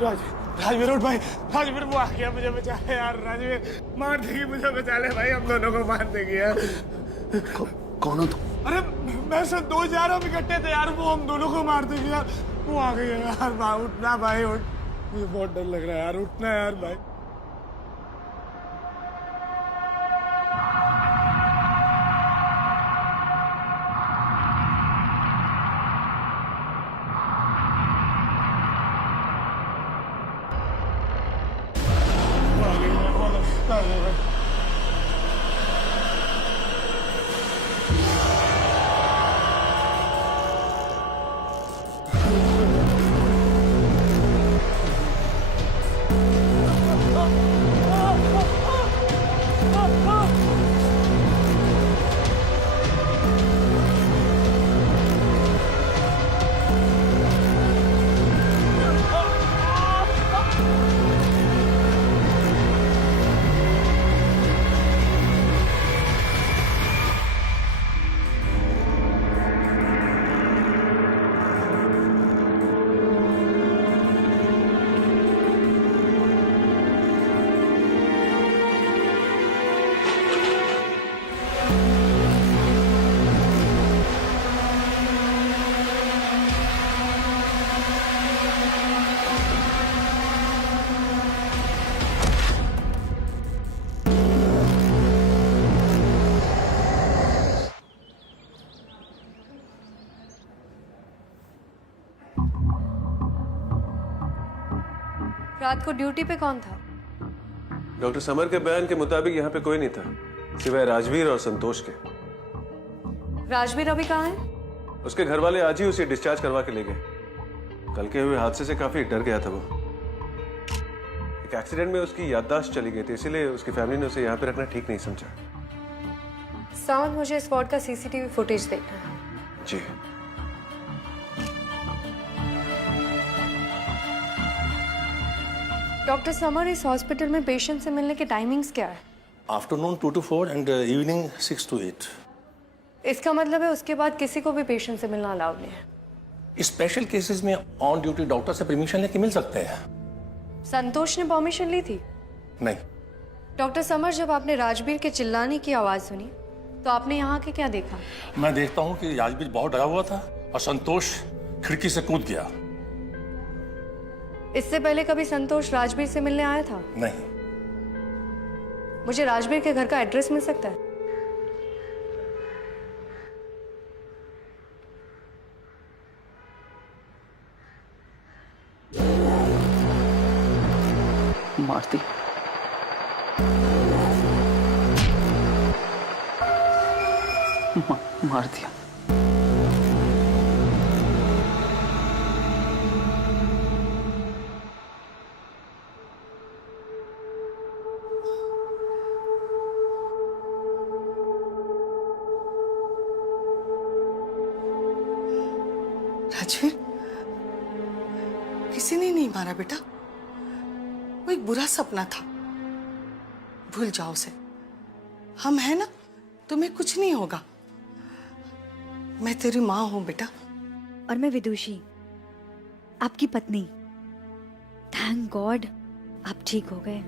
राजवीर उठ भाई, राजवीर वो आ गया, मुझे बचा ले यार। राजवीर मार देगी मुझे, बचा ले भाई, हम दोनों को मार देगी यार। कौन हो तुम? अरे मैं संतोष जा रहा हूँ, इकट्ठे थे यार, वो हम दोनों को मार देगी यार। वो आ गई है यार। भाई उठना भाई, उठ, मुझे बहुत डर लग रहा है यार, उठना यार भाई। रात को ड्यूटी पे कौन था? डॉक्टर समर के बयान के मुताबिक यहाँ पे कोई नहीं था सिवाय राजवीर और संतोष के। राजवीर अभी कहाँ है? उसके घर वाले आज ही उसे डिस्चार्ज करवा के ले गए। कल के हुए हादसे से काफी डर गया था वो। एक एक्सीडेंट में उसकी याददाश्त चली गई थी, इसीलिए उसकी फैमिली ने उसे यहाँ पे रखना ठीक नहीं समझा। सावंत, मुझे इस वार्ड का सीसीटीवी फुटेज देखना है। जी। डॉक्टर समर, इस हॉस्पिटल में पेशेंट से मिलने के टाइमिंग्स क्या है? Afternoon 2 to 4 and evening 6 to 8। इसका मतलब है उसके बाद किसी को भी पेशेंट से मिलना अलाउड नहीं है। स्पेशल केसेस में ऑन ड्यूटी डॉक्टर से परमिशन लेके मिल सकते हैं। संतोष ने परमिशन ली थी? नहीं। डॉक्टर समर, जब आपने राजवीर के चिल्लाने की आवाज सुनी तो आपने यहाँ के क्या देखा? मैं देखता हूँ कि राजवीर बहुत डरा हुआ था और संतोष खिड़की से कूद गया। इससे पहले कभी संतोष राजवीर से मिलने आया था? नहीं। मुझे राजवीर के घर का एड्रेस मिल सकता है? मारती मार दिया। राजवीर, किसी ने नहीं मारा बेटा, वो एक बुरा सपना था, भूल जाओ उसे। हम हैं ना, तुम्हें कुछ नहीं होगा। मैं तेरी माँ हूं बेटा। और मैं विदुषी, आपकी पत्नी। थैंक गॉड आप ठीक हो गए।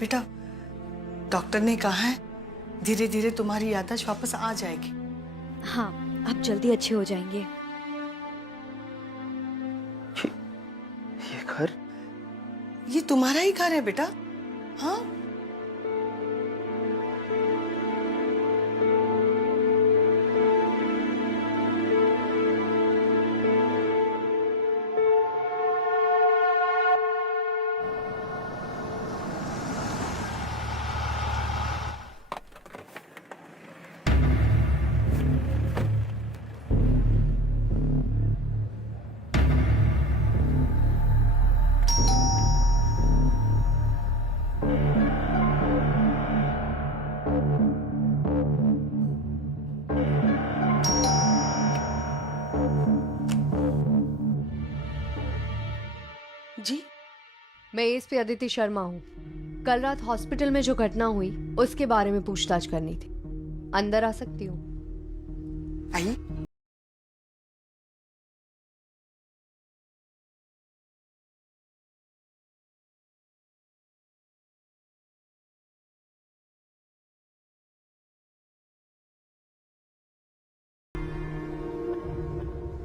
बेटा, डॉक्टर ने कहा है धीरे धीरे तुम्हारी याददाश्त वापस आ जाएगी। हाँ, आप जल्दी अच्छे हो जाएंगे। ये घर? ये तुम्हारा ही घर है बेटा। हाँ, जी, मैं एएसपी अदिति शर्मा हूँ। कल रात हॉस्पिटल में जो घटना हुई उसके बारे में पूछताछ करनी थी। अंदर आ सकती हूँ? आइए।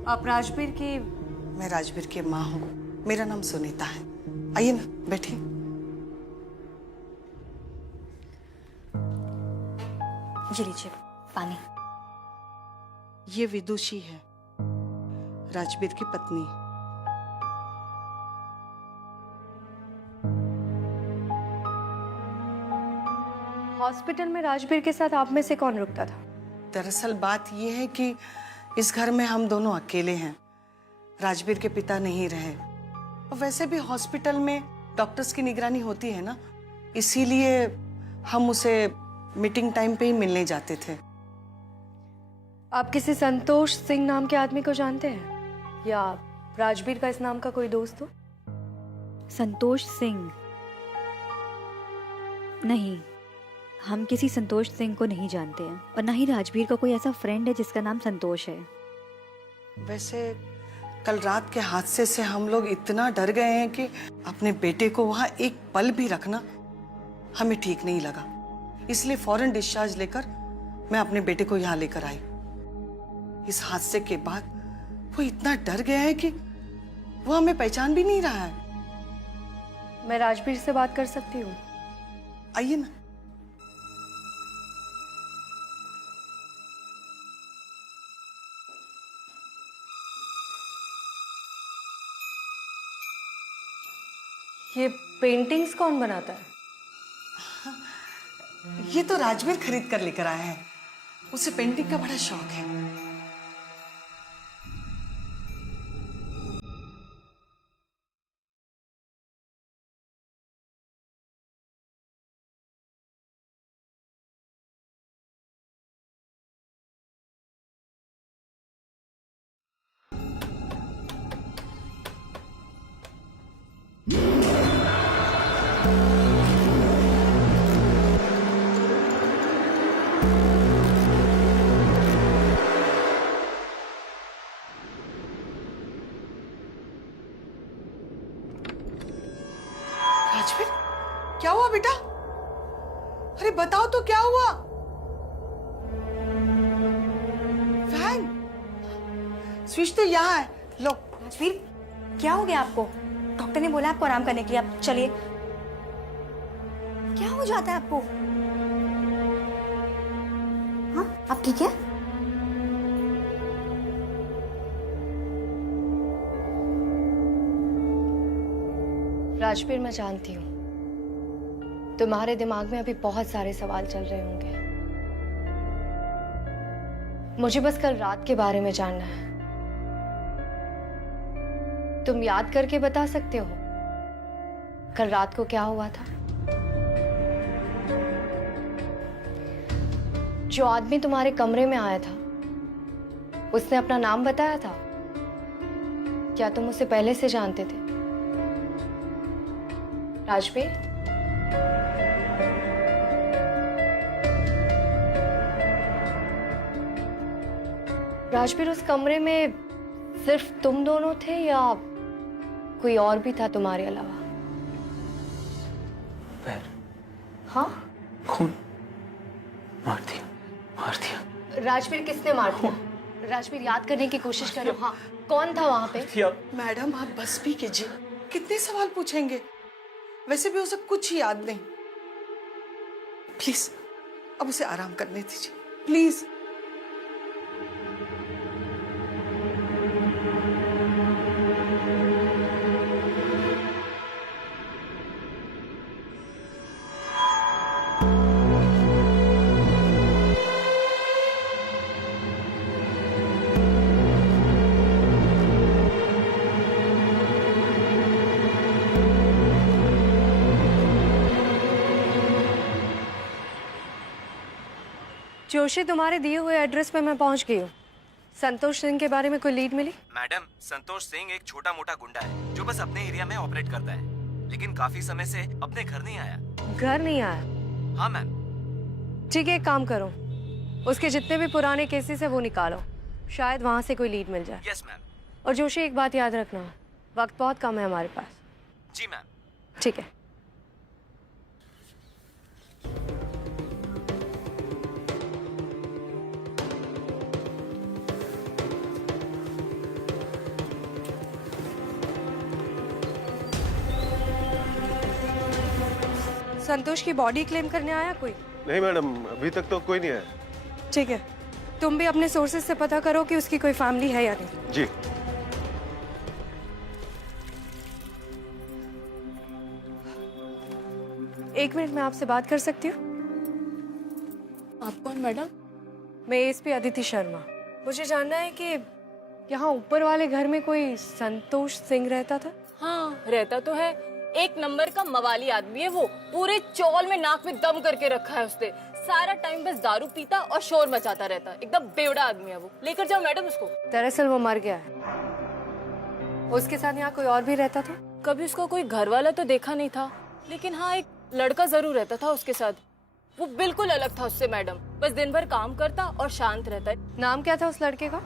आप राजबीर की? मैं राजबीर की माँ हूँ। मेरा नाम सुनीता है। आइए ना, बैठिए। ये लीजिए पानी। ये विदुषी है, राजबीर की पत्नी। हॉस्पिटल में राजबीर के साथ आप में से कौन रुकता था? दरअसल बात यह है कि इस घर में हम दोनों अकेले हैं। राजबीर के पिता नहीं रहे, और वैसे भी हॉस्पिटल में डॉक्टर्स की निगरानी होती है ना, इसीलिए हम उसे मीटिंग टाइम पे ही मिलने जाते थे। आप किसी संतोष सिंह नाम के आदमी को जानते हैं, या राजबीर का इस नाम का कोई दोस्त हो? संतोष सिंह? नहीं, हम किसी संतोष सिंह को नहीं जानते हैं, और ना ही राजबीर का कोई ऐसा फ्रेंड है जिसका नाम संतोष है। वैसे कल रात के हादसे से हम लोग इतना डर गए हैं कि अपने बेटे को वहां एक पल भी रखना हमें ठीक नहीं लगा। इसलिए फौरन डिस्चार्ज लेकर मैं अपने बेटे को यहाँ लेकर आई। इस हादसे के बाद वो इतना डर गया है कि वो हमें पहचान भी नहीं रहा है। मैं राजबीर से बात कर सकती हूँ? आइए ना। ये पेंटिंग्स कौन बनाता है? ये तो राजबीर खरीद कर लेकर आया है। उसे पेंटिंग का बड़ा शौक है। राजबीर, क्या हुआ बेटा? अरे बताओ तो क्या हुआ? फैन स्विच तो यहाँ है, लो। राजबीर, क्या हो गया आपको? डॉक्टर ने बोला आपको आराम करने के लिए, आप चलिए। क्या हो जाता है आपको? हाँ, आप ठीक है? राजबीर, मैं जानती हूँ तुम्हारे दिमाग में अभी बहुत सारे सवाल चल रहे होंगे। मुझे बस कल रात के बारे में जानना है। तुम याद करके बता सकते हो कल रात को क्या हुआ था? जो आदमी तुम्हारे कमरे में आया था, उसने अपना नाम बताया था? क्या तुम उसे पहले से जानते थे? राजबीर, राजबीर, उस कमरे में सिर्फ तुम दोनों थे या कोई और भी था तुम्हारे अलावा? पैर, हाँ? खून, मार दिया। राजबीर, किसने मार दिया? राजबीर, याद करने की कोशिश करो। हाँ, कौन था वहां पे? मैडम, आप बस भी कीजिए। कितने सवाल पूछेंगे? वैसे भी उसे कुछ याद नहीं। प्लीज अब उसे आराम करने दीजिए, प्लीज। जोशी, तुम्हारे दिए हुए एड्रेस पे मैं पहुंच गई हूँ। संतोष सिंह के बारे में कोई लीड मिली? मैडम, संतोष सिंह एक छोटा मोटा गुंडा है जो बस अपने एरिया में ऑपरेट करता है, लेकिन काफी समय से अपने घर नहीं आया। घर नहीं आया? हाँ मैम। ठीक है, एक काम करो, उसके जितने भी पुराने केसेस है वो निकालो, शायद वहां से कोई लीड मिल जाए। Yes ma'am. और जोशी, एक बात याद रखना, वक्त बहुत कम है हमारे पास। जी मैम। ठीक है। संतोष की बॉडी क्लेम करने आया कोई? नहीं मैडम, अभी तक तो कोई नहीं आया। ठीक है, तुम भी अपने सोर्सेज से पता करो कि उसकी कोई फैमिली है या नहीं। जी। एक मिनट, मैं आपसे बात कर सकती हूँ? आप कौन मैडम? मैं एएसपी अदिति शर्मा। मुझे जानना है कि यहाँ ऊपर वाले घर में कोई संतोष सिंह रहता था? हाँ, रहता तो है। एक नंबर का मवाली आदमी है वो। पूरे चौल में नाक में दम करके रखा है उसने। सारा टाइम बस दारू पीता और शोर मचाता रहता है। एकदम बेवड़ा आदमी है वो। लेकर जाओ मैडम उसको। दरअसल वो मर गया है। उसके साथ यहाँ कोई और भी रहता था? कभी उसका कोई घर वाला तो देखा नहीं था, लेकिन हाँ एक लड़का जरूर रहता था उसके साथ। वो बिल्कुल अलग था उससे मैडम। बस दिन भर काम करता और शांत रहता है। नाम क्या था उस लड़के का?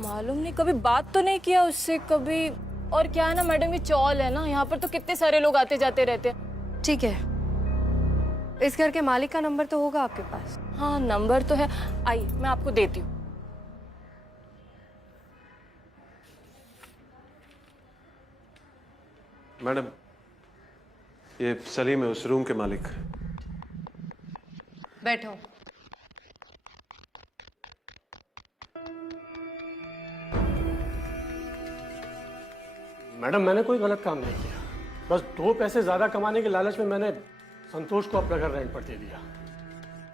मालूम नहीं, कभी बात तो नहीं किया उससे कभी। और क्या है ना मैडम, ये चौल है ना, यहाँ पर तो कितने सारे लोग आते जाते रहते हैं। ठीक है, इस घर के मालिक का नंबर तो होगा आपके पास? हाँ नंबर तो है, आइए मैं आपको देती हूँ। मैडम, ये सलीम है, उस रूम के मालिक। बैठो। मैडम, मैंने कोई गलत काम नहीं किया। बस 2 पैसे ज्यादा कमाने के लालच में मैंने संतोष को अपना घर रेंट पर दे दिया।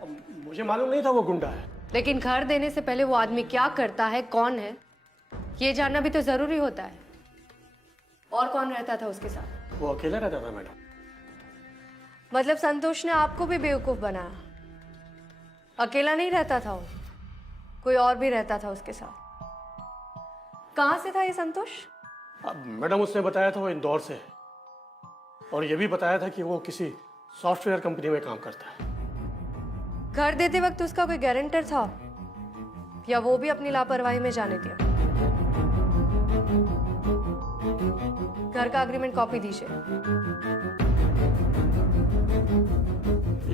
अब मुझे मालूम नहीं था वो गुंडा है। लेकिन घर देने से पहले वो आदमी क्या करता है, कौन है, ये जानना भी तो जरूरी होता है। और कौन रहता था उसके साथ? वो अकेला रहता था मैडम। मतलब संतोष ने आपको भी बेवकूफ बनाया? अकेला नहीं रहता था वो, कोई और भी रहता था उसके साथ। कहाँ से था ये संतोष? अब मैडम, उसने बताया था वो इंदौर से है, और ये भी बताया था कि वो किसी सॉफ्टवेयर कंपनी में काम करता है। घर देते वक्त उसका कोई गारंटर था या वो भी अपनी लापरवाही में जाने दिया? घर का एग्रीमेंट कॉपी दीजिए।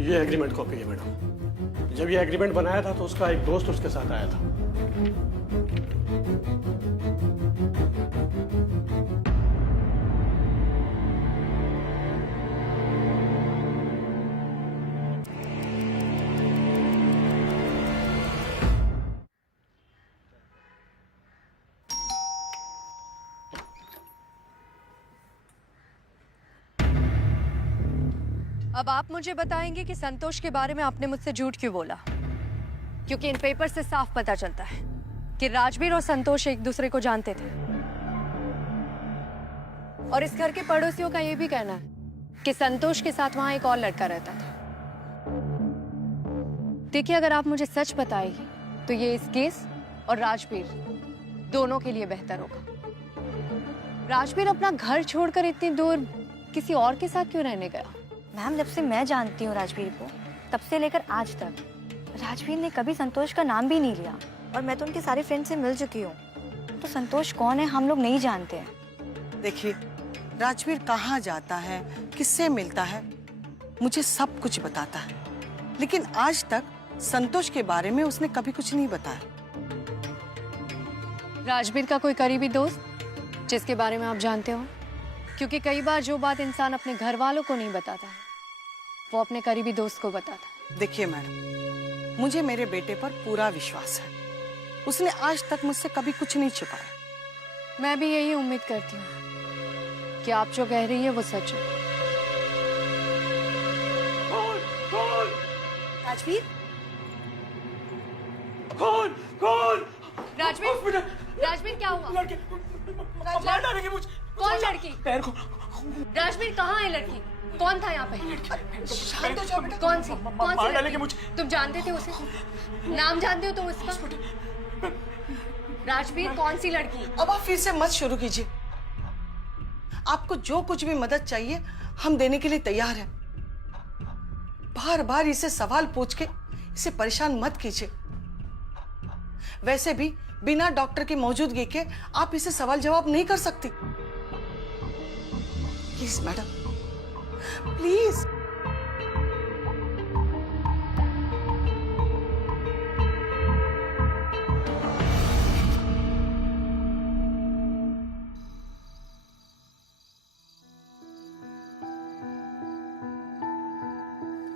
ये एग्रीमेंट कॉपी है मैडम। जब ये एग्रीमेंट बनाया था तो उसका एक दोस्त उसके साथ आया था। अब आप मुझे बताएंगे कि संतोष के बारे में आपने मुझसे झूठ क्यों बोला? क्योंकि इन पेपर से साफ पता चलता है कि राजवीर और संतोष एक दूसरे को जानते थे। और इस घर के पड़ोसियों का यह भी कहना है कि संतोष के साथ वहां एक और लड़का रहता था। देखिए, अगर आप मुझे सच बताएगी तो ये इस केस और राजवीर दोनों के लिए बेहतर होगा। राजवीर अपना घर छोड़कर इतनी दूर किसी और के साथ क्यों रहने गया? मैम, जब से मैं जानती हूँ राजवीर को, तब से लेकर आज तक राजवीर ने कभी संतोष का नाम भी नहीं लिया। और मैं तो उनके सारे फ्रेंड से मिल चुकी हूँ, तो संतोष कौन है हम लोग नहीं जानते हैं। देखिए, राजवीर कहाँ जाता है, किससे मिलता है, मुझे सब कुछ बताता है, लेकिन आज तक संतोष के बारे में उसने कभी कुछ नहीं बताया। राजवीर का कोई करीबी दोस्त जिसके बारे में आप जानते हो? क्योंकि कई बार जो बात इंसान अपने घर वालों को नहीं बताता है, वो अपने करीबी दोस्त को बताता है। देखिए मैडम, मुझे मेरे बेटे पर पूरा विश्वास है। उसने आज तक मुझसे कभी कुछ नहीं छुपाया। मैं भी यही उम्मीद करती हूँ कि आप जो कह रही है वो सच है। राजवीर, कौन कौन? राजवीर, राजवीर क्या हुआ? मार डालेगी मुझे। कौन लड़की? पैर को। राजवीर कहाँ है लड़की? कौन था यहाँ पे? शांत हो जाओ बेटा। कौन सी मार डालेगी लड़की? मुझे। तुम जानते थे उसे? नाम जानते हो तुम उसका? राजवीर, कौन सी लड़की? अब आप फिर से मत शुरू कीजिए। आपको जो कुछ भी मदद चाहिए हम देने के लिए तैयार हैं। बार बार इसे सवाल पूछ के इसे परेशान मत कीजिए। वैसे भी बिना डॉक्टर की मौजूदगी के आप इसे सवाल जवाब नहीं कर सकती। Please madam, please.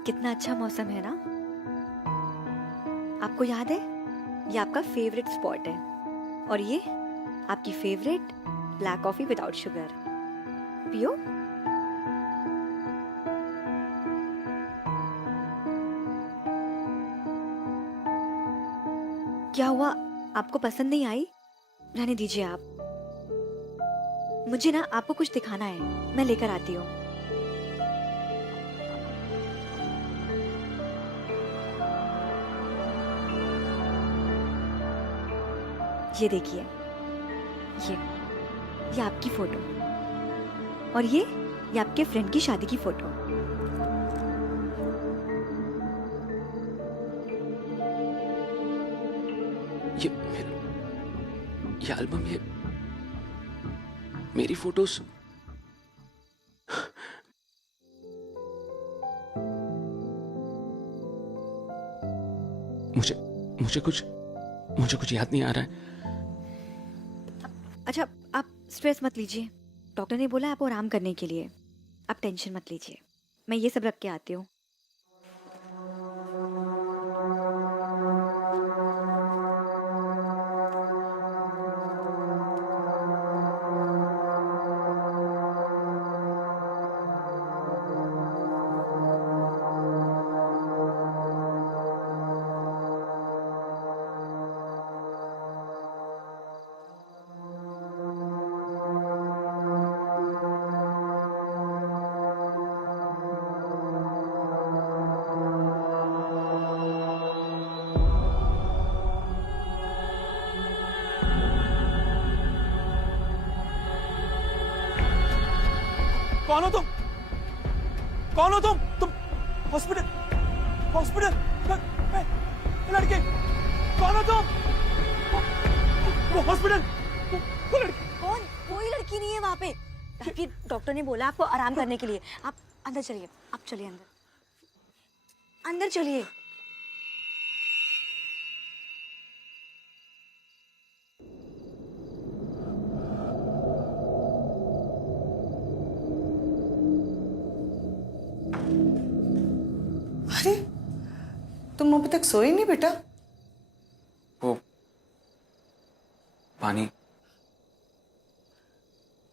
कितना अच्छा मौसम है ना। आपको याद है ये आपका फेवरेट स्पॉट है और ये आपकी favourite black coffee without sugar. पियो। क्या हुआ, आपको पसंद नहीं आई? रहने दीजिए आप। मुझे ना आपको कुछ दिखाना है, मैं लेकर आती हूँ। ये देखिए, ये आपकी फोटो और ये आपके फ्रेंड की शादी की फोटो। ये एल्बम, ये मेरी फोटोज। मुझे कुछ याद नहीं आ रहा है। अच्छा, आप स्ट्रेस मत लीजिए, डॉक्टर ने बोला है आपको आराम करने के लिए। आप टेंशन मत लीजिए, मैं ये सब रख के आती हूँ। कौन हो तुम? कौन हो तुम? हॉस्पिटल लड़के, कौन हो तुम? वो हॉस्पिटल, वो लड़की। कौन? कोई लड़की नहीं है वहाँ पे। राजवीर, डॉक्टर ने बोला आपको आराम करने के लिए। आप अंदर चलिए, आप चलिए अंदर चलिए। अरे, तुम अभी तक सोए नहीं बेटा? वो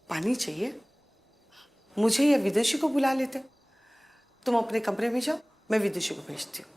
पानी चाहिए? मुझे या विदेशी को बुला लेते। तुम अपने कमरे में जाओ, मैं विदेशी को भेजती हूँ।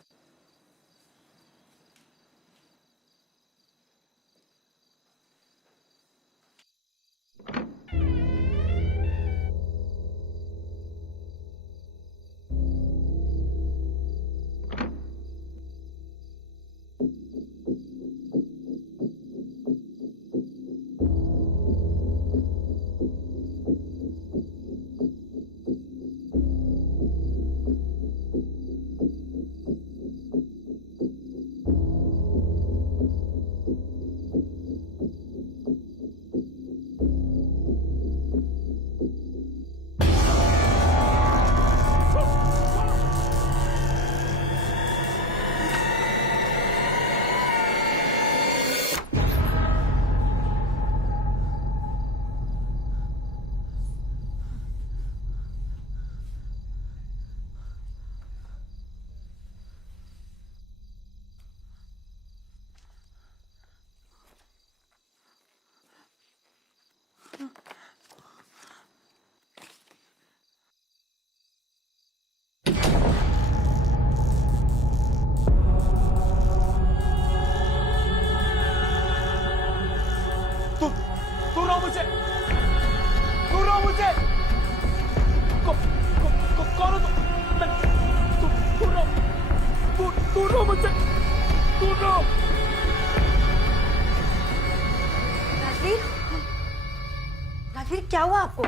राजवीर, क्या हुआ आपको?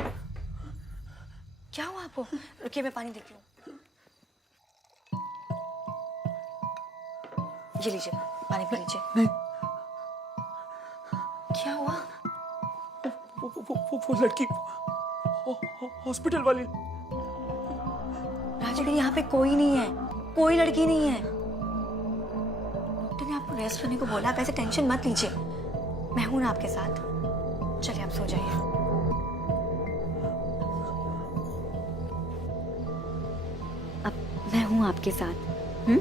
क्या हुआ आपको? रुकिए, मैं पानी देती हूँ। ये लीजिए, पानी पी लीजिए। नहीं। क्या हुआ? वो लड़की हॉस्पिटल वाली। राजवीर, यहाँ पे कोई नहीं है, कोई लड़की नहीं है। डॉक्टर ने आपको रेस्ट करने को बोला, आप ऐसे टेंशन मत लीजिए। मैं हूं ना आपके साथ। चलिए, आप सो जाइए। अब मैं हूं आपके साथ। हम्म?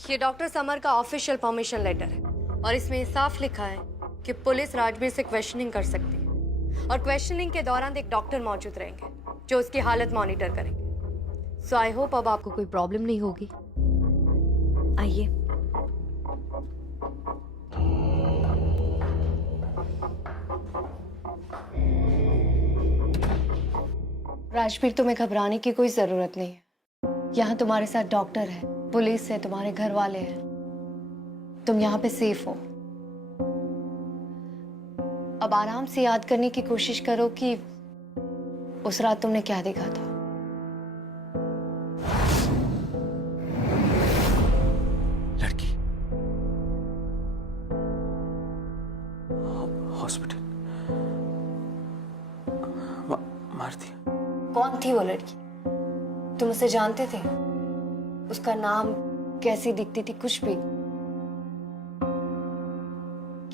ये डॉक्टर समर का ऑफिशियल परमिशन लेटर है और इसमें साफ लिखा है कि पुलिस राजवीर से क्वेश्चनिंग कर सकती है और क्वेश्चनिंग के दौरान एक डॉक्टर मौजूद रहेंगे जो उसकी हालत मॉनिटर करेंगे। सो आई होप अब आपको कोई प्रॉब्लम नहीं होगी। आइए। राजवीर, तुम्हें घबराने की कोई जरूरत नहीं है। यहाँ तुम्हारे साथ डॉक्टर है, पुलिस है, तुम्हारे घर वाले हैं। तुम यहाँ पे सेफ हो। अब आराम से याद करने की कोशिश करो कि उस रात तुमने क्या देखा था। लड़की हॉस्पिटल मार दिया। कौन थी वो लड़की? तुम उसे जानते थे? उसका नाम, कैसी दिखती थी, कुछ भी?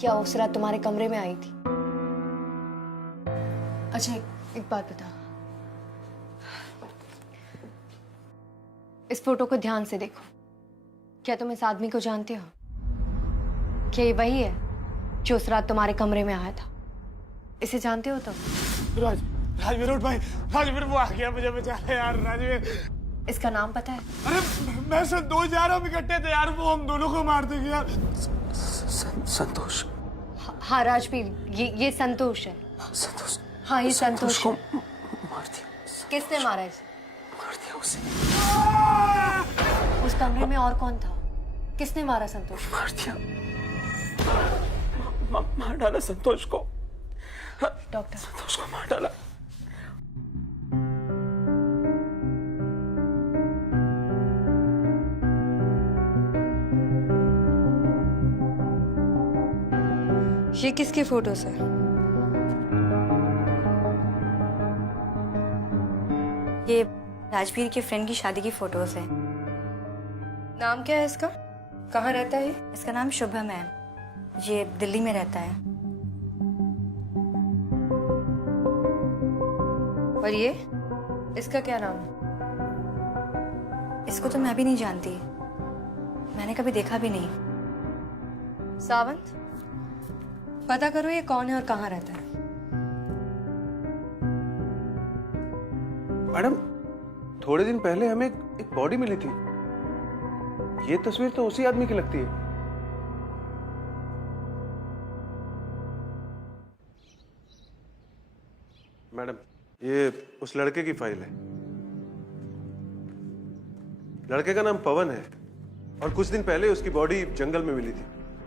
क्या उस रात तुम्हारे कमरे में आई थी? अच्छा, एक बात बता, इस फोटो को ध्यान से देखो। क्या तुम इस आदमी को जानते हो? क्या ये वही है जो उस रात तुम्हारे कमरे में आया था? इसे जानते हो तुम? राजवीर उठ भाई, राजवीर वो आ गया, मुझे बचा ले यार। राजवीर, इसका नाम पता है? अरे मैं संतोष जा रहा हूँ, इकट्ठे थे यार, वो हम दोनों को मार देंगे यार। संतोष। हाँ राजवीर, ये संतोष है। संतोष। हाँ, ये संतोष को है। मार दिया। किसने मारा इसे? मार दिया उसे। उस कमरे में और कौन था? किसने मारा संतोष? मार दिया। मार डाला संतोष को। डॉक्टर, संतोष को मार डाला। ये किसके फोटोज है? ये राजवीर के फ्रेंड की शादी की फोटोज है। नाम क्या है इसका? कहाँ रहता है? इसका नाम शुभम है। ये दिल्ली में रहता है। और ये, इसका क्या नाम है? इसको तो मैं भी नहीं जानती, मैंने कभी देखा भी नहीं। सावंत, पता करो ये कौन है और कहाँ रहता है। मैडम, थोड़े दिन पहले हमें एक बॉडी मिली थी। ये तस्वीर तो उसी आदमी की लगती है। मैडम, ये उस लड़के की फाइल है। लड़के का नाम पवन है और कुछ दिन पहले उसकी बॉडी जंगल में मिली थी।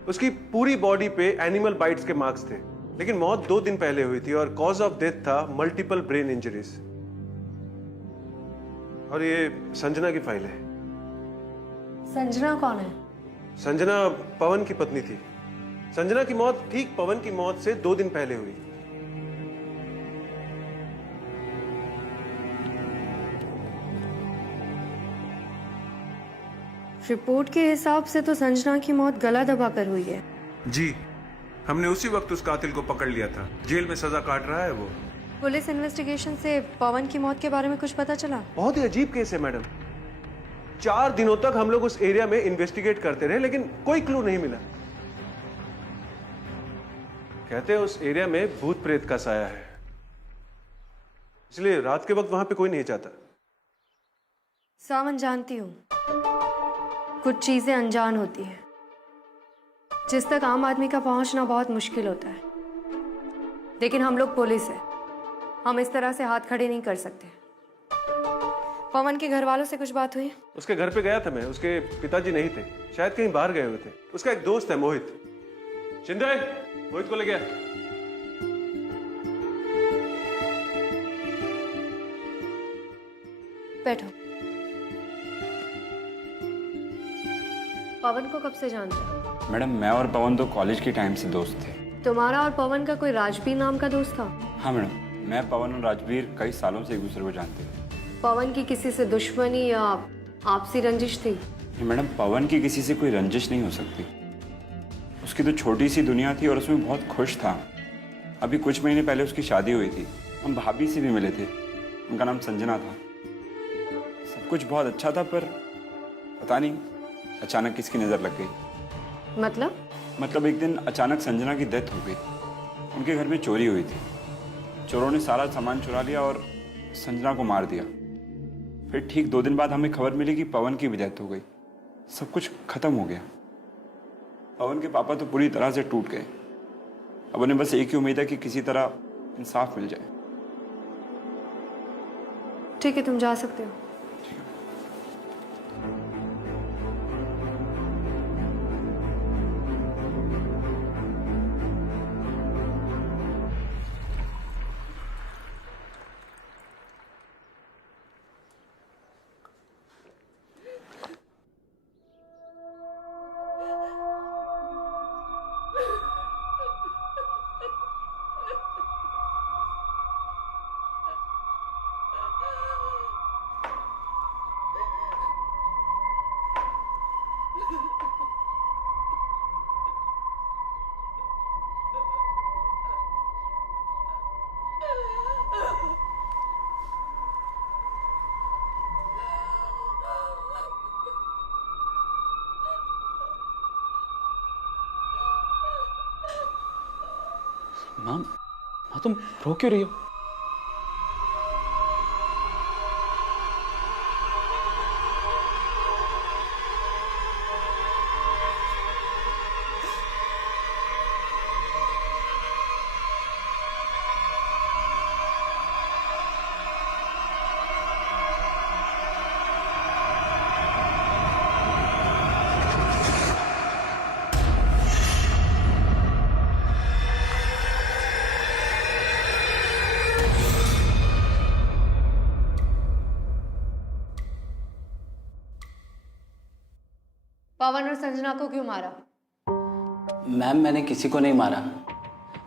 उसकी पूरी बॉडी पे एनिमल बाइट्स के मार्क्स थे, लेकिन मौत 2 दिन पहले हुई थी और कॉज ऑफ डेथ था मल्टीपल ब्रेन इंजरीज। और ये संजना की फाइल है। संजना कौन है? संजना पवन की पत्नी थी। संजना की मौत ठीक पवन की मौत से 2 दिन पहले हुई। रिपोर्ट के हिसाब से तो संजना की मौत गला दबाकर हुई है। जी, हमने उसी वक्त उस कातिल को पकड़ लिया था। जेल में सजा काट रहा है वो। पुलिस इन्वेस्टिगेशन से पवन की मौत के बारे में कुछ पता चला? बहुत ही अजीब केस है मैडम। 4 दिनों तक हम लोग उस एरिया में इन्वेस्टिगेट करते रहे, लेकिन कोई क्लू नहीं मिला। कहते हैं उस एरिया में भूत प्रेत का साया है, इसलिए रात के वक्त वहां पे कोई नहीं जाता। सावन, जानती हूँ कुछ चीजें अनजान होती हैं जिस तक आम आदमी का पहुंचना बहुत मुश्किल होता है, लेकिन हम लोग पुलिस है, हम इस तरह से हाथ खड़े नहीं कर सकते। पवन के घर वालों से कुछ बात हुई? उसके घर पे गया था मैं। उसके पिताजी नहीं थे, शायद कहीं बाहर गए हुए थे। उसका एक दोस्त है मोहित। शिंदे, मोहित को ले गया। बैठो। पवन को कब से जानते हो? मैडम, मैं और पवन तो कॉलेज के टाइम से दोस्त थे। तुम्हारा और पवन का कोई राजवीर नाम का दोस्त था? हाँ मैडम, मैं, पवन और राजवीर कई सालों से एक दूसरे को जानते थे। पवन की किसी से दुश्मनी या आपसी रंजिश थी? मैडम, पवन की किसी से कोई रंजिश नहीं हो सकती। उसकी तो छोटी सी दुनिया थी और उसमें बहुत खुश था। अभी कुछ महीने पहले उसकी शादी हुई थी। हम भाभी से भी मिले थे। उनका नाम संजना था। सब कुछ बहुत अच्छा था, पर पता नहीं अचानक किसकी नज़र लग गई। मतलब एक दिन अचानक संजना की डेथ हो गई। उनके घर में चोरी हुई थी। चोरों ने सारा सामान चुरा लिया और संजना को मार दिया। फिर ठीक 2 दिन बाद हमें खबर मिली कि पवन की भी डेथ हो गई। सब कुछ खत्म हो गया। पवन के पापा तो पूरी तरह से टूट गए। अब उन्हें बस एक ही उम्मीद है कि किसी तरह इंसाफ मिल जाए। ठीक है, तुम जा सकते हो। माँ, तुम रो क्यों रही हो? पवन और संजना को क्यों मारा? मैम, मैंने किसी को नहीं मारा।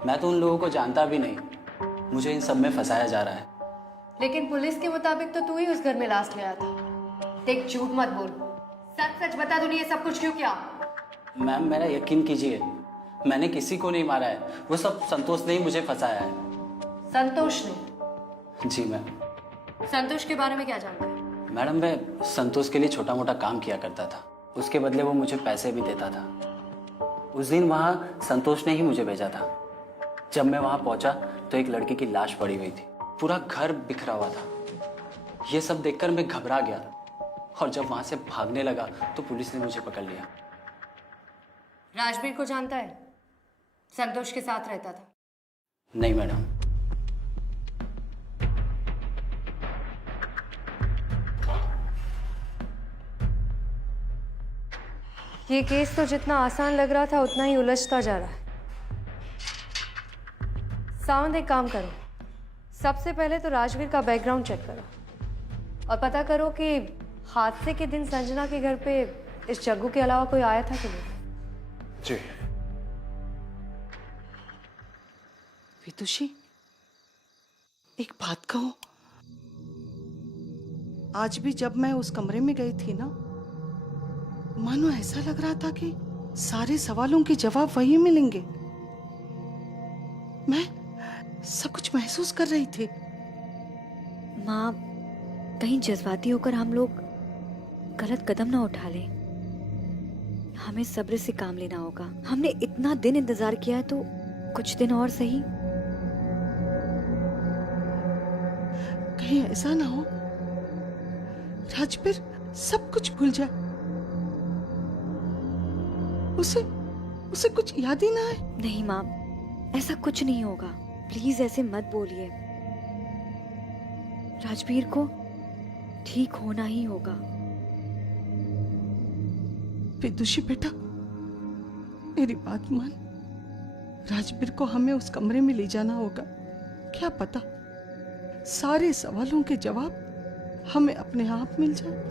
मैं तो उन लोगों को जानता भी नहीं। मुझे इन सब में फंसाया जा रहा है। लेकिन पुलिस के मुताबिक तो तू ही उस घर में लास्ट गया था। देख, झूठ मत बोल, सच सच बता, तूने ये सब कुछ क्यों किया? मैम, मेरा यकीन कीजिए, मैंने किसी को नहीं मारा है। वो सब संतोष ने ही मुझे फंसाया है। संतोष ने? जी मैम। संतोष के बारे में क्या जानता है? मैडम, मैं संतोष के लिए छोटा मोटा काम किया करता था। उसके बदले वो मुझे पैसे भी देता था। उस दिन वहाँ संतोष ने ही मुझे भेजा था। जब मैं वहाँ पहुँचा तो एक लड़की की लाश पड़ी हुई थी। पूरा घर बिखरा हुआ था। ये सब देखकर मैं घबरा गया और जब वहाँ से भागने लगा तो पुलिस ने मुझे पकड़ लिया। राजवीर को जानता है? संतोष के साथ रहता था? नहीं मैडम। ये केस तो जितना आसान लग रहा था उतना ही उलझता जा रहा है। सावंत, एक काम करो, सबसे पहले तो राजवीर का बैकग्राउंड चेक करो और पता करो कि हादसे के दिन संजना के घर पे इस जग्गू के अलावा कोई आया था कि नहीं। जी। विदुषी, एक बात कहूं, आज भी जब मैं उस कमरे में गई थी ना, मानो ऐसा लग रहा था कि सारे सवालों के जवाब वही मिलेंगे। मैं सब कुछ महसूस कर रही थी। माँ, कहीं जज्बाती होकर हम लोग गलत कदम ना उठा लें। हमें सब्र से काम लेना होगा। हमने इतना दिन इंतजार किया है तो कुछ दिन और सही। कहीं ऐसा ना हो राजवीर सब कुछ भूल जाए, उसे कुछ याद ही ना आए। नहीं माँ, ऐसा कुछ नहीं होगा। प्लीज ऐसे मत बोलिए। राजवीर को ठीक होना ही होगा। विदुषी बेटा, मेरी बात मान। राजवीर को हमें उस कमरे में ले जाना होगा। क्या पता सारे सवालों के जवाब हमें अपने आप मिल जाए।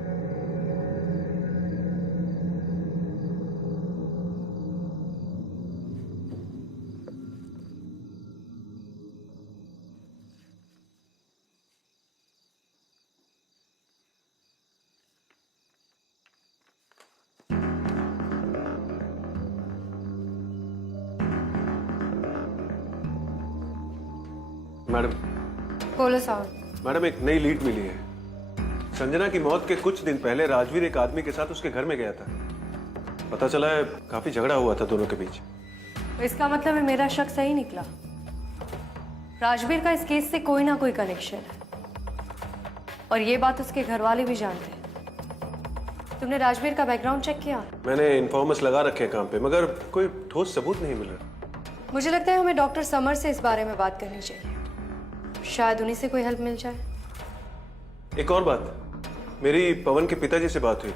मैडम, बोलो साहब। मैडम एक नई लीड मिली है। संजना की मौत के कुछ दिन पहले राजवीर एक आदमी के साथ उसके घर में गया था। पता चला है काफी झगड़ा हुआ था दोनों के बीच। तो इसका मतलब है मेरा शक सही निकला। राजवीर का इस केस से कोई ना कोई कनेक्शन है, और ये बात उसके घर वाले भी जानते हैं। तुमने राजवीर का बैकग्राउंड चेक किया? मैंने इन्फॉर्मर्स लगा रखे हैं काम पे, मगर कोई ठोस सबूत नहीं मिल रहा। मुझे लगता है हमें डॉक्टर समर से इस बारे में बात करनी चाहिए, शायद उन्हीं से कोई हेल्प मिल जाए। एक और बात, मेरी पवन के पिताजी से बात हुई,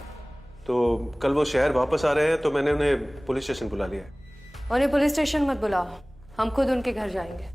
तो कल वो शहर वापस आ रहे हैं, तो मैंने उन्हें पुलिस स्टेशन बुला लिया है। उन्हें पुलिस स्टेशन मत बुलाओ, हम खुद उनके घर जाएंगे।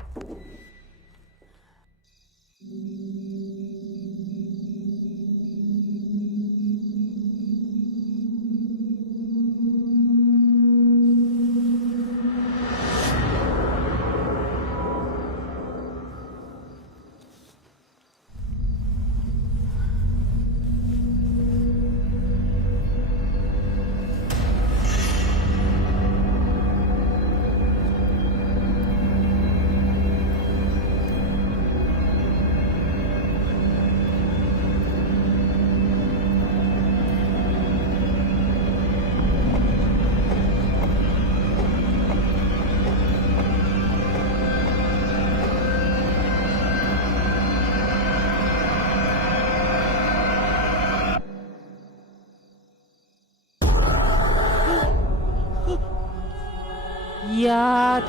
याद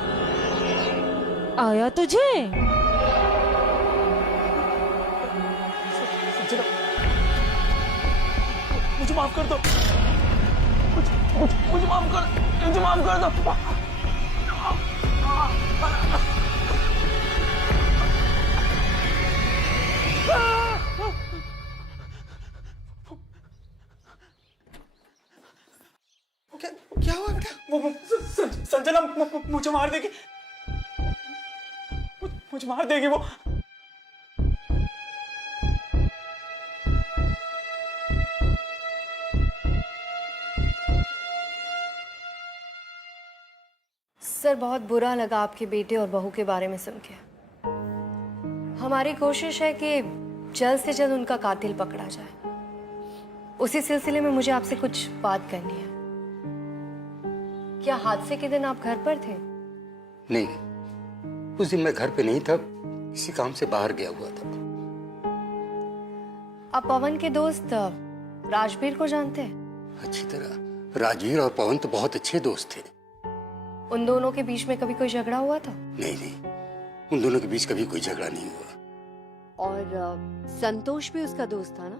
आया तुझे? मुझे माफ कर दो, मुझे माफ कर दो। क्या हुआ बेटा? संजना मुझे मार देगी, मुझे मार देगी वो। सर, बहुत बुरा लगा आपके बेटे और बहू के बारे में सुन के। हमारी कोशिश है कि जल्द से जल्द उनका कातिल पकड़ा जाए। उसी सिलसिले में मुझे आपसे कुछ बात करनी है। क्या हादसे के दिन आप घर पर थे? नहीं, उस दिन मैं घर पे नहीं था, किसी काम से बाहर गया हुआ था। आप पवन के दोस्त राजवीर को जानते हैं? अच्छी तरह। राजवीर और पवन तो बहुत अच्छे दोस्त थे। उन दोनों के बीच में कभी कोई झगड़ा हुआ था? नहीं, उन दोनों के बीच कभी कोई झगड़ा नहीं हुआ। और संतोष भी उसका दोस्त था ना?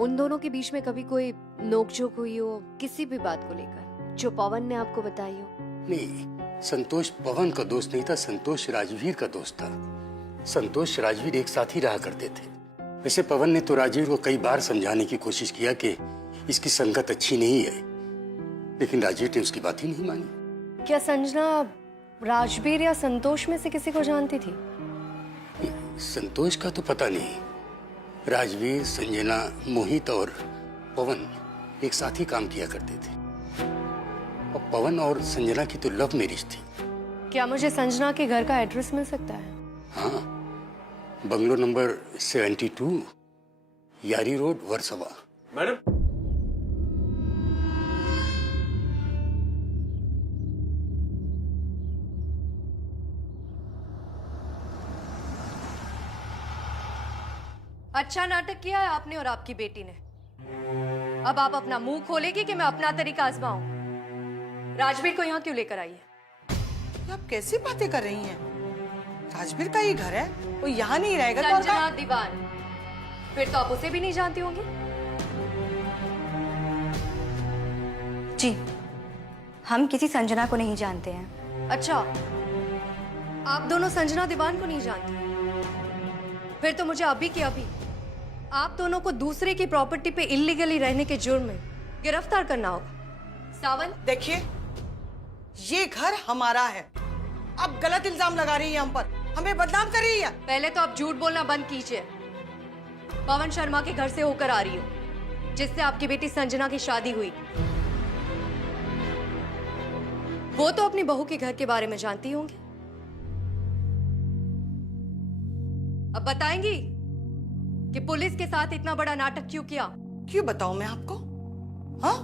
उन दोनों के बीच में कभी कोई नोकझोंक हुई हो किसी भी बात को लेकर, जो पवन ने आपको बताई हो? नहीं, संतोष पवन का दोस्त नहीं था, संतोष राजवीर का दोस्त था। संतोष राजवीर एक साथ ही रहा करते थे। वैसे पवन ने तो राजवीर को कई बार समझाने की कोशिश किया कि इसकी संगत अच्छी नहीं है, लेकिन राजवीर ने उसकी बात ही नहीं मानी। क्या संजना राजवीर या संतोष में से किसी को जानती थी? संतोष का तो पता नहीं। राजवीर, संजना, मोहित और पवन एक साथ ही काम किया करते थे, और पवन और संजना की तो लव मैरिज थी। क्या मुझे संजना के घर का एड्रेस मिल सकता है? हाँ, बंगलो नंबर 72, यारी रोड, वर्सोवा। मैडम, अच्छा नाटक किया है आपने और आपकी बेटी ने। अब आप अपना मुंह खोलेगी कि मैं अपना तरीका आजमाऊं? राजवीर को यहाँ क्यों लेकर आई है? ये आप कैसी बातें कर रही हैं? राजवीर का ही घर है, वो यहाँ नहीं रहेगा तो संजना दीवान, फिर तो आप उसे भी नहीं जानती होंगी। जी, हम किसी संजना को नहीं जानते हैं। अच्छा, आप दोनों संजना दीवान को नहीं जानती? फिर तो मुझे अभी के अभी आप दोनों को दूसरे की प्रॉपर्टी पे इल्लीगली रहने के जुर्म में गिरफ्तार करना होगा। सावन, देखिए, ये घर हमारा है। आप गलत इल्जाम लगा रही है हम पर, हमें बदनाम कर रही है। पहले तो आप झूठ बोलना बंद कीजिए। पवन शर्मा के घर से होकर आ रही हो, जिससे आपकी बेटी संजना की शादी हुई। वो तो अपनी बहू के घर के बारे में जानती होंगी। अब बताएंगी कि पुलिस के साथ इतना बड़ा नाटक क्यों किया? क्यों बताऊं मैं आपको? हाँ,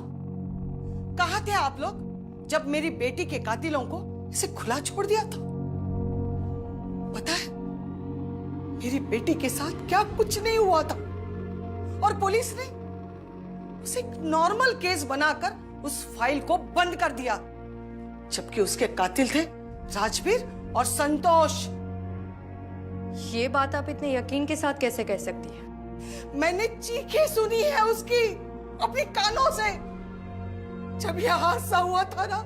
कहाँ थे आप लोग जब मेरी बेटी के कातिलों को इसे खुला छोड़ दिया था? पता है मेरी बेटी के साथ क्या कुछ नहीं हुआ था, और पुलिस ने उसे एक नॉर्मल केस बनाकर उस फाइल को बंद कर दिया, जबकि उसके कातिल थे राजवीर और संतोष। ये बात आप इतने यकीन के साथ कैसे कह सकती हैं? मैंने चीखें सुनी है उसकी अपनी कानों से। जब यह हादसा हुआ था ना,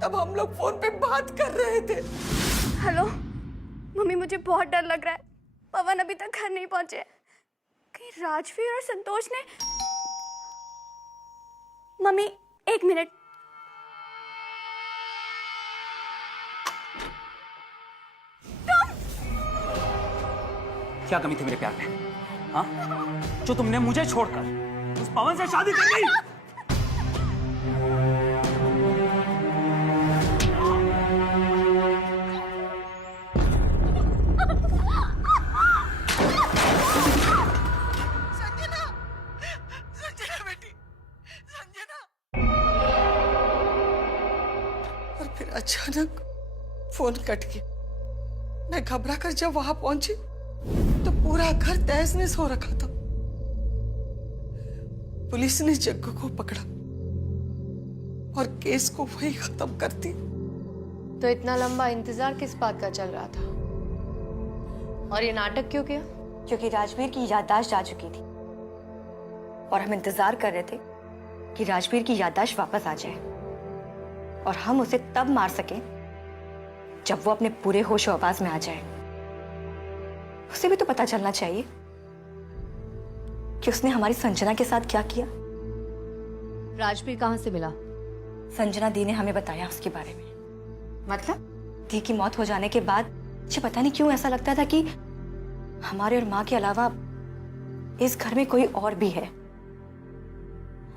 तब हम लोग फोन पे बात कर रहे थे। हेलो मम्मी, मुझे बहुत डर लग रहा है। पवन अभी तक घर नहीं पहुंचे। कहीं राजवीर और संतोष ने... मम्मी 1 मिनट। क्या कमी थी मेरे प्यार में, हाँ? जो तुमने मुझे छोड़कर उस पवन से शादी कर ली। संजना, संजना बेटी, संजना। और फिर अचानक फोन कट गया। मैं घबरा कर जब वहां पहुंची तो पूरा घर तहस नहस हो रखा था। पुलिस ने जग्गू को पकड़ा और केस को वही खत्म कर दी। तो इतना लंबा इंतजार किस बात का चल रहा था? और ये नाटक क्यों किया? क्योंकि राजवीर की याददाश्त जा चुकी थी और हम इंतजार कर रहे थे कि राजवीर की याददाश्त वापस आ जाए और हम उसे तब मार सके जब वो अपने पूरे होश आवाज में आ जाए। उसे भी तो पता चलना चाहिए कि उसने हमारी संजना के साथ क्या किया। राजवीर कहाँ से मिला? संजना दी ने हमें बताया उसके बारे में। मतलब? दी की मौत हो जाने के बाद मुझे पता नहीं क्यों ऐसा लगता था कि हमारे और माँ के अलावा इस घर में कोई और भी है।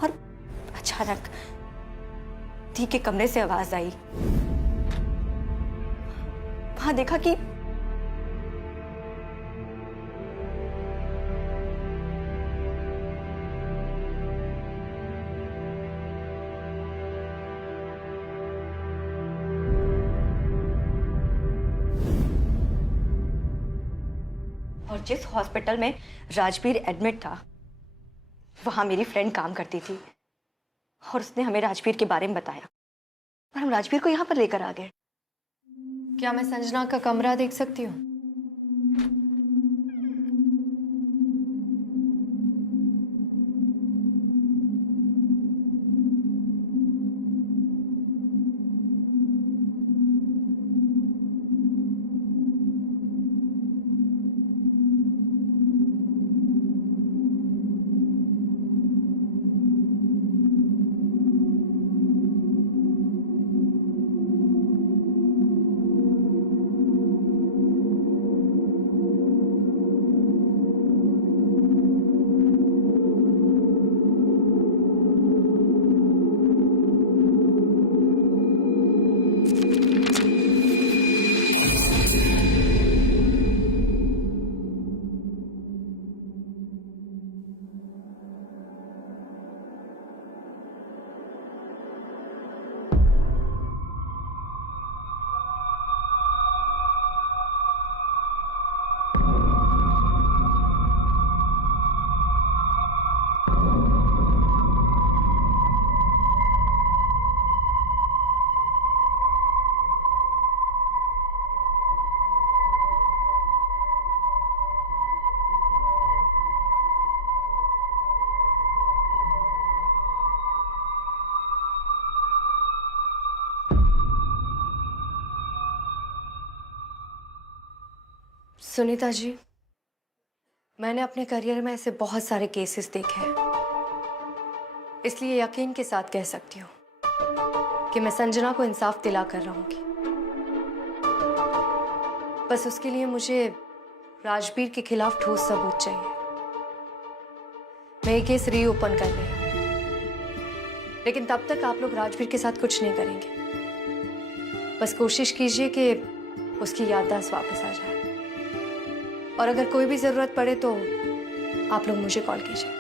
और अचानक दी के कमरे से आवाज आई। वहां देखा कि और जिस हॉस्पिटल में राजवीर एडमिट था वहां मेरी फ्रेंड काम करती थी और उसने हमें राजवीर के बारे में बताया और हम राजवीर को यहाँ पर लेकर आ गए। क्या मैं संजना का कमरा देख सकती हूँ? सुनीता जी, मैंने अपने करियर में ऐसे बहुत सारे केसेस देखे हैं, इसलिए यकीन के साथ कह सकती हूँ कि मैं संजना को इंसाफ दिला कर रहूंगी। बस उसके लिए मुझे राजवीर के खिलाफ ठोस सबूत चाहिए। मैं ये केस रीओपन कर रही हूँ, लेकिन तब तक आप लोग राजवीर के साथ कुछ नहीं करेंगे। बस कोशिश कीजिए कि उसकी याददाश्त वापस आ जाए। और अगर कोई भी जरूरत पड़े तो आप लोग मुझे कॉल कीजिए।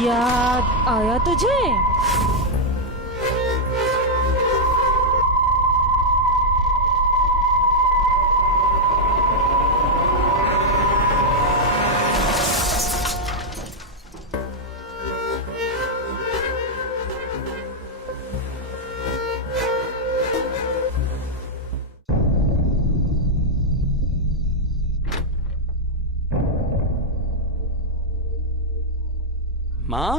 याद आया तुझे? माँ,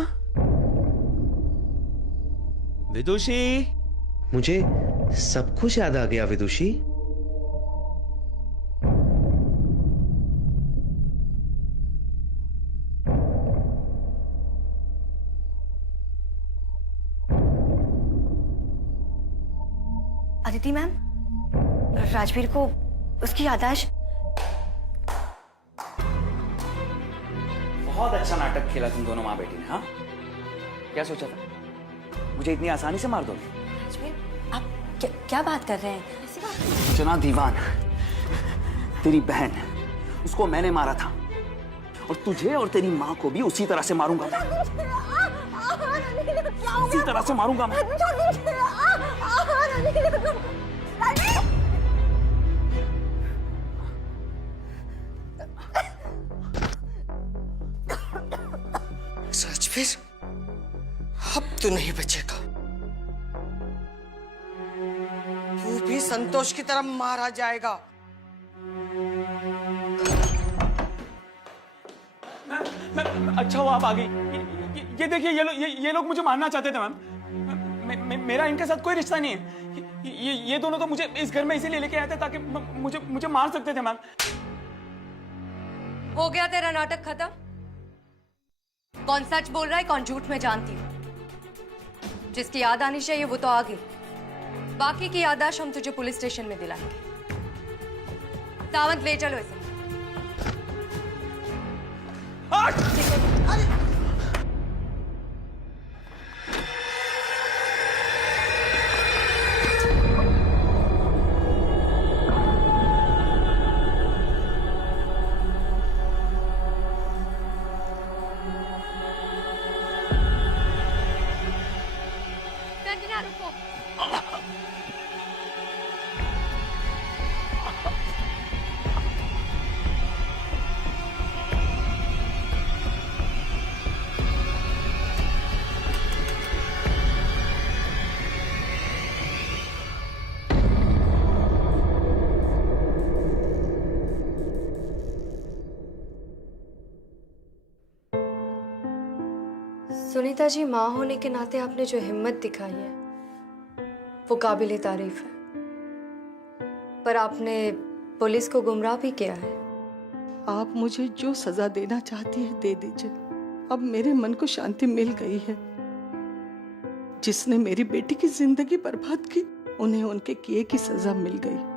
विदुषी, मुझे सब कुछ याद आ गया विदुषी। अदिति मैम, राजवीर को उसकी याददाश्त। बहुत अच्छा नाटक खेला तुम दोनों माँ बेटी ने। हाँ, क्या सोचा था मुझे इतनी आसानी से मार दोगे? राजवीर, आप क्या बात कर रहे हैं? ऐसी बात? जना दीवान, तेरी बहन, उसको मैंने मारा था और तुझे और तेरी माँ को भी उसी तरह से मारूंगा मैं। उसी तरह से मारूंगा मैं। राजवीर, अब तू नहीं बचेगा। तू भी संतोष की तरह मारा जाएगा। अच्छा हुआ आप आ गई। ये देखिए, ये लोग मुझे मारना चाहते थे मैम। मेरा इनके साथ कोई रिश्ता नहीं है। ये दोनों तो मुझे इस घर में इसीलिए लेके आए थे ताकि मुझे मार सकते थे मैम। हो गया तेरा नाटक खत्म? कौन सच बोल रहा है, कौन झूठ, मैं जानती हूँ। जिसकी याद आनी चाहिए वो तो आ गई। बाकी की याददाश्त हम तुझे पुलिस स्टेशन में दिलाएंगे। सावंत, ले चलो इसे। सुनीता जी, माँ होने के नाते आपने जो हिम्मत दिखाई है वो काबिले तारीफ है, पर आपने पुलिस को गुमराह भी किया है। आप मुझे जो सजा देना चाहती है दे दीजिए। अब मेरे मन को शांति मिल गई है। जिसने मेरी बेटी की जिंदगी बर्बाद की, उन्हें उनके किए की सजा मिल गई।